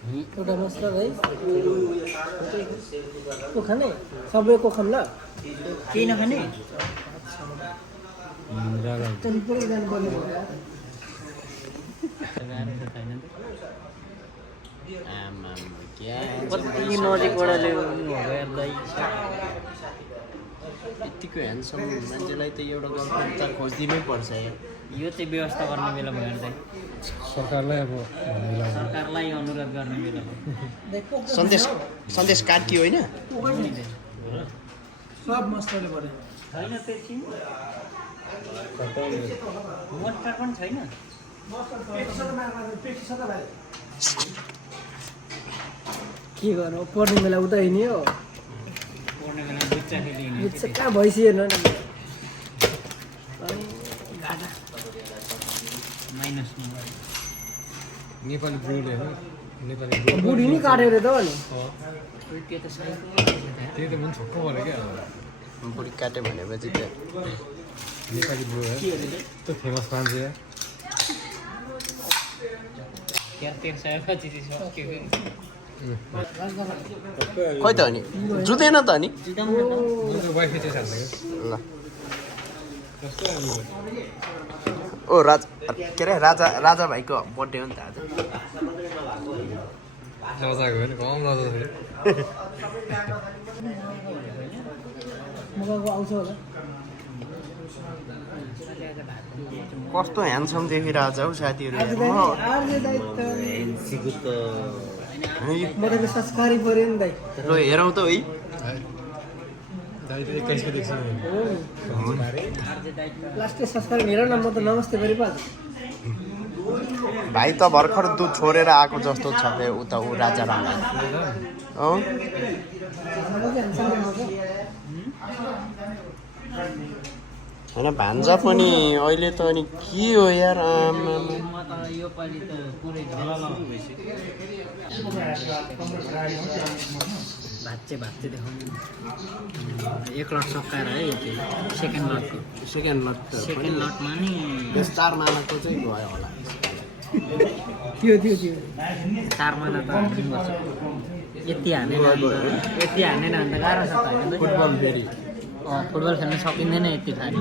एउटा मसला है को खाने सबैको खाम्ला केही नखाने त्यही पुरै जानु पर्ने कति नजिकबाट ल्याउनु हो यार दाइ यतिको ह्यान्डसम मान्छेलाई त एउटा गर्लफ्रेन्ड त खोजिदिनै पर्छ यो चाहिँ व्यवस्था गर्ने बेला भयो दाइ सरकारलाई अब सरकारलाई अनुरोध गर्ने बेला भयो सन्देश कार्की होइन सब मसलाले भरे छैन त्यसपछि मटर पनि छैन के गर्नु पर्ने बेला उता हिँड्ने हो पढ्ने बेला बिच्चा खेली यो चाहिँ कहाँ भइसक्यो हेर्नु न माइनसमा नेपाली ब्रुडले होइन नेपाली बुढी नि काट्यो अरे त अनि त्यो त सही त्यही त मन छक्क पऱ्यो क्या बुढी काट्यो भनेपछि त नेपाली ब्रुड है त्यो फेमस मान्छे खै त अनि जुँदैन त अनि वाइफाई चाहिँ छाड्छ ल ओ राजा के अरे राजा भाइको बर्थडे हो नि त आज राजाको होइन कम राजा थियो मगाएको आउँछ होला कस्तो ह्यान्डसम देखिरहेको छ हौ साथीहरू आज दाइ सिकुत म त संस्कारी पऱ्यो नि दाइ ल हेरौँ त है दाइ त 21 को देख्छु लास्टै संस्कार हेर न म त नमस्ते गरी पा भाइ त भर्खर दुध छोडेर आएको जस्तो छ के उता ऊ राजा रामा हो होइन भान्जा पनि अहिले त अनि के हो यार आमा यो पालि त पुरै झलल भाच्चे देखाउनु एक लट सकाएर है त्यो सेकेन्ड लटको सेकेन्ड लटमा नि 4 मानाको चाहिँ भयो होला थियो चार महिना त यति हानेन भने त गाह्रो छ त होइन फुटबल फेरि फुटबल खेल्न सकिँदैन यति खाने